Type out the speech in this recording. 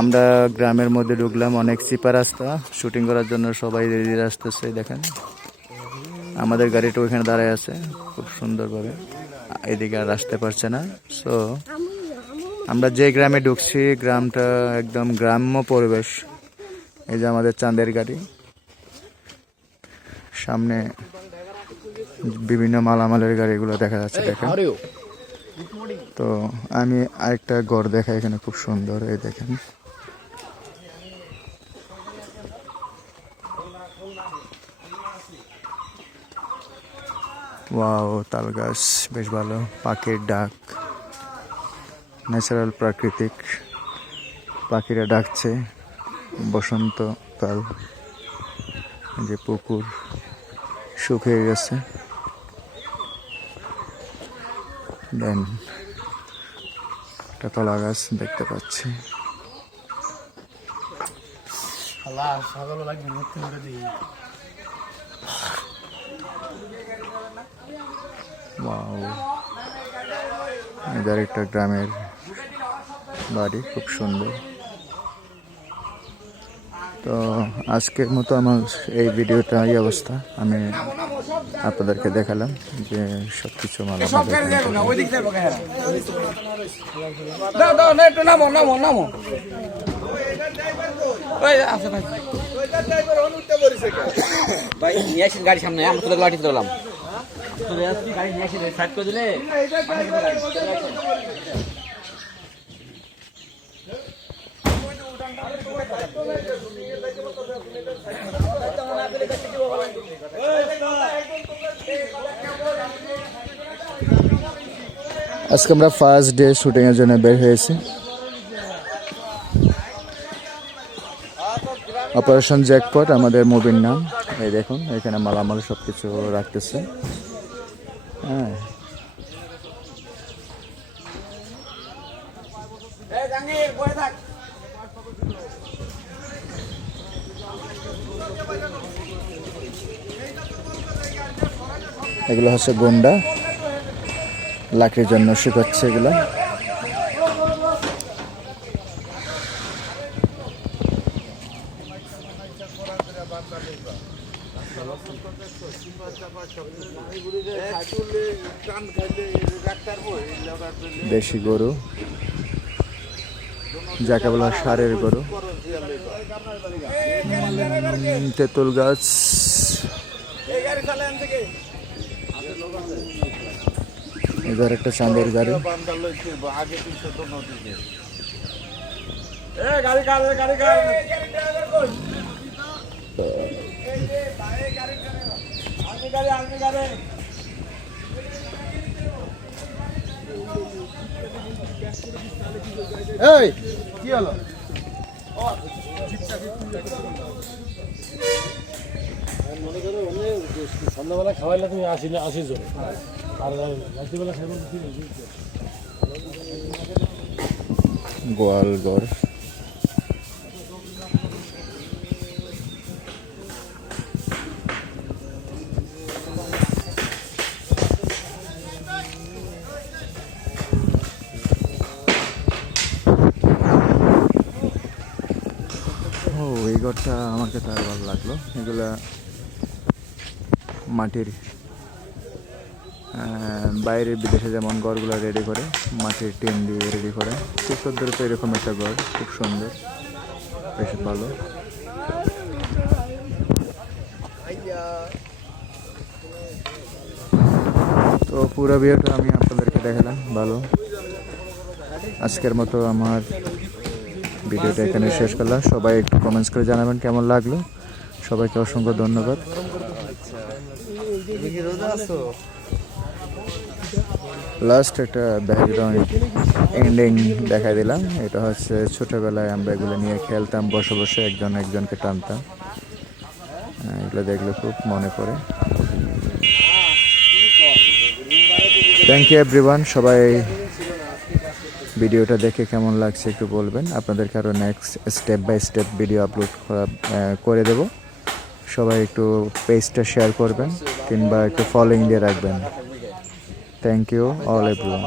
আমরা গ্রামের মধ্যে ঢুকলাম, অনেক চিপা রাস্তা। শুটিং করার জন্য সবাই রেডি আসতেছে, দেখেন। আমাদের গাড়িটা ওইখানে দাঁড়ায় আছে, খুব সুন্দরভাবে। এদিকে আর আসতে পারছে না সো আমরা যে গ্রামে ঢুকছি, গ্রামটা একদম গ্রাম্য পরিবেশ। এই যে আমাদের চাঁদের গাড়ি। সামনে বিভিন্ন মালামালের গাড়িগুলো দেখা যাচ্ছে, দেখেন। তো আমি আরেকটা ঘর দেখা এখানে খুব সুন্দর, এই দেখেন। ওয়াও, তাল গাছ, বেশ ভালো। পাখির ডাক, ন্যাচারাল প্রাকৃতিক। পাখিরা ডাকছে, বসন্ত বসন্তকাল যে পুকুর, শুকিয়ে গেছে। দেন একটা কলা গাছ দেখতে পাচ্ছি। একটা গ্রামের বাড়ি খুব সুন্দর। তো আজকের মতো আমার এই ভিডিওটা এই অবস্থা। আমি আপনাদেরকে দেখালাম যে সব কিছু নামো নামো ভাই। নিয়ে আসেন গাড়ি সামনে আমরা তোদের গাড়ি তুললাম চলে গাড়ি নিয়ে আসেন সাইড করে দিলে? আজকে আমরা ফার্স্ট ডে শুটিংয়ের জন্য বের হয়েছি। অপারেশন জ্যাকপট আমাদের মুভির নাম। এই দেখুন, এখানে মালামাল সব কিছু রাখতেছে। হ্যাঁ। এগুলো হচ্ছে গন্ডা। লাকড়ির জন্য শুকাচ্ছে এগুলো। দেশি গরু যাকে বলা ষাঁড়ের গরু। তেঁতুল গাছ। এদের একটা গাড়ি গাড়ি। এই কি হলো? মনে করো সন্ধ্যাবেলা খাওয়াইলে তুমি আসিলে আসিস আর রাত্রিবেলা গোয়াল গোয়ালগড়। এই ঘরটা আমাকে তার ভালো লাগল। এগুলা মাটির বাইরে বিদেশে যেমন ঘরগুলো রেডি করে, মাটির টিন দিয়ে রেডি করে। খুব সুন্দর তো এরকম একটা ঘর, খুব সুন্দর। বেশ ভালো। তো পুরো ভিডিওটা আমি আপনাদেরকে দেখালাম, ভালো। আজকের মতো আমার ভিডিওটা এখানে শেষ করলাম। সবাই একটু কমেন্টস করে জানাবেন কেমন লাগল। সবাইকে অসংখ্য ধন্যবাদ। লাস্ট একটা ব্যাকগ্রাউন্ড এন্ডিং দেখা দিলাম। এটা হচ্ছে ছোটোবেলায় আমরা এগুলো নিয়ে খেলতাম, বসে বসে একজন একজনকে টানতাম। এগুলো দেখলে খুব মনে পড়ে। থ্যাংক ইউ এভরিওয়ান সবাই ভিডিওটা দেখে কেমন লাগছে একটু বলবেন। আপনাদেরকে আরও next step by step video upload করা করে দেব। সবাই একটু পেজটা শেয়ার করবেন কিংবা একটু ফলোইং দিয়ে রাখবেন। Thank you all everyone